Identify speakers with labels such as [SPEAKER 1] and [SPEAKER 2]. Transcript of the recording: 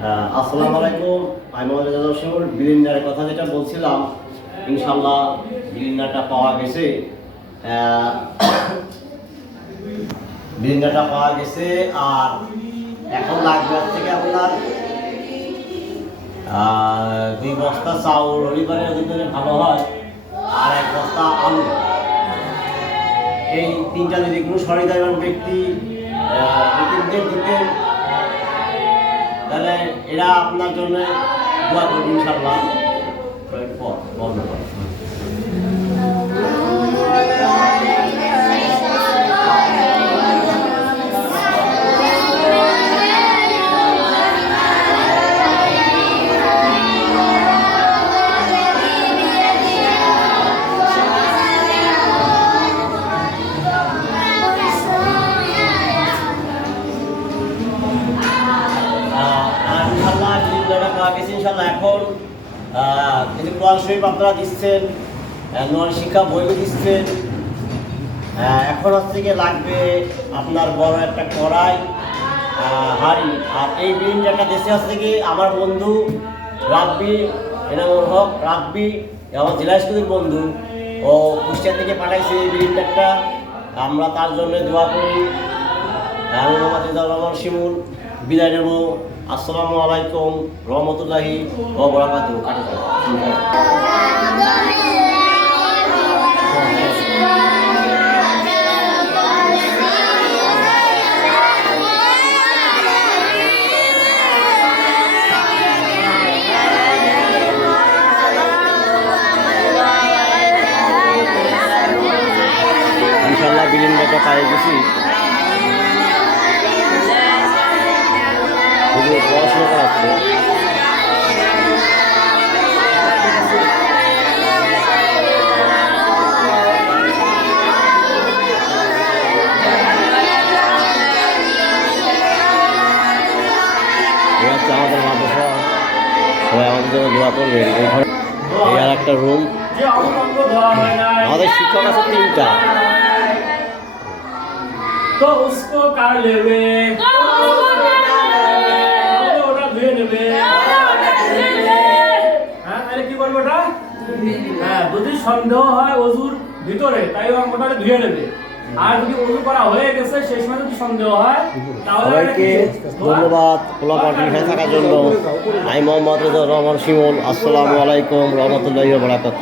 [SPEAKER 1] আসসালামু আলাইকুম। আমি মোহাম্মদ শিমুল বিলিন্ডারের কথা যেটা বলছিলাম ইনশাল্লাহ বিলিন্ডারটা পাওয়া গেছে। বিলিন্ডারটা পাওয়া গেছে, আর এখন লাগবে থেকে আপনার দুই বস্তা চাউল, রবিবারের ভিতরে ভালো হয়, আর এক বস্তা আলু। এই তিনটা যদি কোনো সহৃদয়বান ব্যক্তি দিতেন তাহলে এরা আপনার জন্য দোয়া করবে ইনশাল্লাহ একটু বিলিন্ডারটা পাওয়া গেছে ইনশাল্লাহ এখন কিন্তু কোরআন শরীফ আপনারা দিচ্ছেন নয় শিক্ষা বইও দিচ্ছেন এখন হচ্ছে গিয়ে লাগবে আপনার বড় একটা কড়াই হাঁড়ি। আর এই বিলিন্ডারটা দেশে হচ্ছে কি আমার বন্ধু রাব্বি, এনামুল হক, রাব্বি, আমার জেলা স্কুলের বন্ধু, ও কুষ্টিয়া থেকে পাঠাইছে এই বিলিন্ডারটা আমরা তার জন্য দোয়া করি। আমি মোহাম্মদ রহমান শিমুল, বিদায় নেব। আসসালামু আলাইকুম রহমতুল্লাহি। ইনশাল্লাহ বিলিন্ডারটা পাই গেছি পড়াশোনা করাচ্ছে আমাদের মাদ্রাসা সবাই আমাদের জন্য দোয়া করবেন এই আর একটা রুম আমাদের শিক্ষক আছে তিনটা
[SPEAKER 2] তো উসকো কার লেবে তাহলে কি করবে ওটা হ্যাঁ যদি সন্দেহ হয় অজুর ভিতরে তাই অঙ্গটা ধুয়ে নেবে। আর যদি অজু করা হয়ে গেছে শেষ সময় যদি সন্দেহ হয় তাহলে?
[SPEAKER 1] ধন্যবাদ খোলা পার্টির থাকার জন্য। আমি মোহাম্মদ রেজা রহমান শিমুল আসসালামু আলাইকুম রহমতুল্লাহ বরাকাত